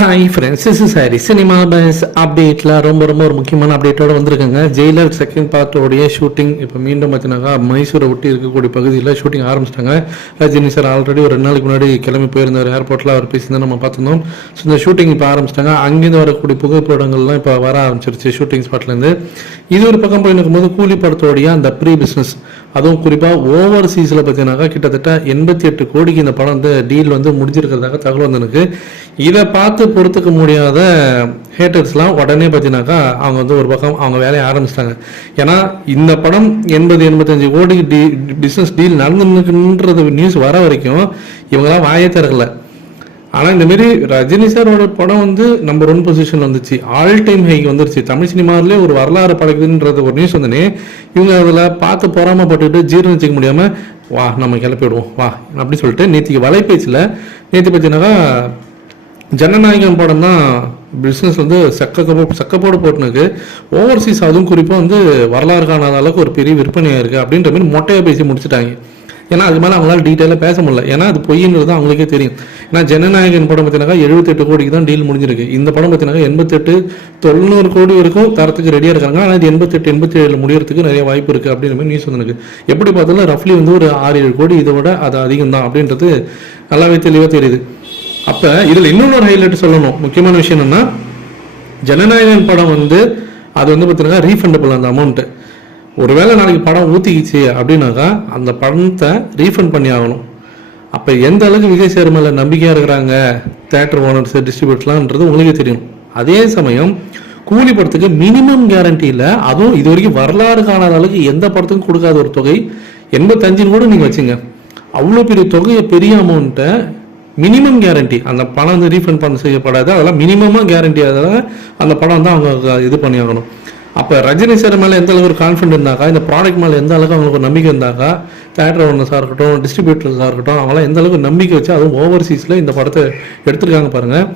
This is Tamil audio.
Hi friends, this is Harry. Cinema bus அப்டேட்டில் ரொம்ப ஒரு முக்கியமான அப்டேட்டோடு வந்திருக்குங்க. ஜெயிலர் செகண்ட் பார்ட்டோடைய ஷூட்டிங் இப்போ மீண்டும் பார்த்தினாக்கா மைசூரை ஒட்டி இருக்கக்கூடிய பகுதியில் ஷூட்டிங் ஆரம்பிச்சிட்டாங்க. ரஜினி சார் ஆல்ரெடி ஒரு 2 நாளைக்கு முன்னாடி கிளம்பி போயிருந்தார் ஏர்போர்ட்டில். அவர் பேசியிருந்தால் நம்ம பார்த்துருந்தோம். ஸோ இந்த ஷூட்டிங் இப்போ ஆரம்பிச்சிட்டாங்க. அங்கேருந்து வரக்கூடிய புகைப்படங்கள்லாம் இப்போ வர ஆரம்பிச்சிருச்சு ஷூட்டிங் ஸ்பாட்லேருந்து. இது ஒரு பக்கம் போய் இருக்கும்போது கூலி படத்தோடைய அந்த ப்ரீ பிஸ்னஸ், அதுவும் குறிப்பாக ஓவர்சீஸில் பார்த்தீங்கன்னாக்கா கிட்டத்தட்ட 88 கோடிக்கு இந்த படம் வந்து டீல் வந்து முடிஞ்சிருக்கிறதாக தகவல் வந்து எனக்கு. இதை பார்த்து பொறுத்துக்க முடியாத ஹேட்டர்ஸ்லாம் உடனே பார்த்தீங்கன்னாக்கா அவங்க வந்து ஒரு பக்கம் அவங்க வேலையை ஆரம்பிச்சிட்டாங்க. ஏன்னா இந்த படம் 80-85 கோடிக்கு பிஸ்னஸ் டீல் நடந்துன்றது நியூஸ் வர வரைக்கும் இவங்களாம் வாயே திறக்கல. ஆனால் இந்தமாரி ரஜினி சாரோட படம் வந்து நம்பர் 1 பொசிஷன் வந்துச்சு, ஆல் டைம் ஹைக்கு வந்துருச்சு. தமிழ் சினிமாவிலே ஒரு வரலாறு படைக்குதுன்றது ஒரு நியூஸ் வந்தனே, இவங்க அதில் பார்த்து பொறாமப்பட்டுட்டு ஜீர்ணிச்சிக்க முடியாமல் வா நம்ம கிளப்பிடுவோம் வா அப்படின்னு சொல்லிட்டு நேற்றுக்கு வலைபேச்சில் பார்த்தீங்கன்னாக்கா ஜனநாயகன் படம் தான் பிஸ்னஸ் வந்து சக்கப்போடு போட்டுனுக்கு. ஓவர்சீஸ் அதுவும் குறிப்பாக வந்து வரலாறு காணாத அளவுக்கு ஒரு பெரிய விற்பனையாக இருக்குது அப்படின்ற மாதிரி மொட்டையாக பேசி முடிச்சுட்டாங்க. ஏன்னா அது மேலே அவங்களால டீட்டெயிலாக பேச முடியல. ஏன்னா அது பொய்ன்றது அவங்களுக்கே தெரியும். ஏன்னா ஜனநாயகன் படம் பார்த்தீங்கன்னா 78 கோடிக்கு தான் டீல் முடிஞ்சிருக்கு. இந்த படம் பார்த்தீங்கன்னா 88-90 கோடி வரைக்கும் தரத்துக்கு ரெடியாக இருக்காங்க. ஆனால் இது 88-87 முடியறதுக்கு நிறைய வாய்ப்பு இருக்குது அப்படின்ற மாதிரி நியூஸ் வந்து எப்படி பார்த்தாலும் ரஃப்லி வந்து ஒரு 6-7 கோடி இதை விட அது அதிகம் தான் அப்படின்றது நல்லாவே தெளிவாக தெரியுது. அப்போ இதில் இன்னொரு ஹைலைட் சொல்லணும். முக்கியமான விஷயம் என்னென்னா, ஜனநாயகன் படம் வந்து அது வந்து பார்த்தீங்கன்னா ரீஃபண்டபிள் அந்த அமௌண்ட்டு. ஒருவேளை நாளைக்கு படம் ஊற்றிக்கிச்சு அப்படின்னாக்கா அந்த படத்தை ரீஃபண்ட் பண்ணி ஆகணும். அப்போ எந்த அளவுக்கு விஜய் சார் மேலே நம்பிக்கையாக இருக்கிறாங்க தேட்டர் ஓனர்ஸ் டிஸ்ட்ரிபியூட்டர்ஸ்லாம்ன்றது உங்களுக்கே தெரியும். அதே சமயம் கூலி படத்துக்கு மினிமம் கேரண்டியில், அதுவும் இது வரைக்கும் வரலாறு காணாத அளவுக்கு எந்த படத்துக்கும் கொடுக்காத ஒரு தொகை 85 கூட நீங்கள் வச்சுங்க. அவ்வளோ பெரிய தொகையை, பெரிய அமௌண்ட்டை மினிமம் கேரண்டி அந்த பணம் வந்து ரீஃபண்ட் பண்ண செய்யப்படாது. அதெல்லாம் மினிமமாக கேரண்டி, அதெல்லாம் அந்த படம் வந்து அவங்க இது பண்ணி ஆகணும். அப்போ ரஜினி சார் மேலே எந்த அளவுக்கு ஒரு கான்ஃபிடென்ட் இருந்தாக்கா, இந்த ப்ராடக்ட் மேலே எந்த அளவுக்கு அவங்களுக்கு ஒரு நம்பிக்கை இருந்தாக்கா, தேட்டர் ஓனர்ஸாக இருக்கட்டும் டிஸ்ட்ரிபியூட்டர்ஸாக இருக்கட்டும் அவங்களாம் எந்த அளவுக்கு நம்பிக்கை வச்சு அதுவும் ஓவர்சீஸில் இந்த படத்தை எடுத்துருக்காங்க பாருங்கள்.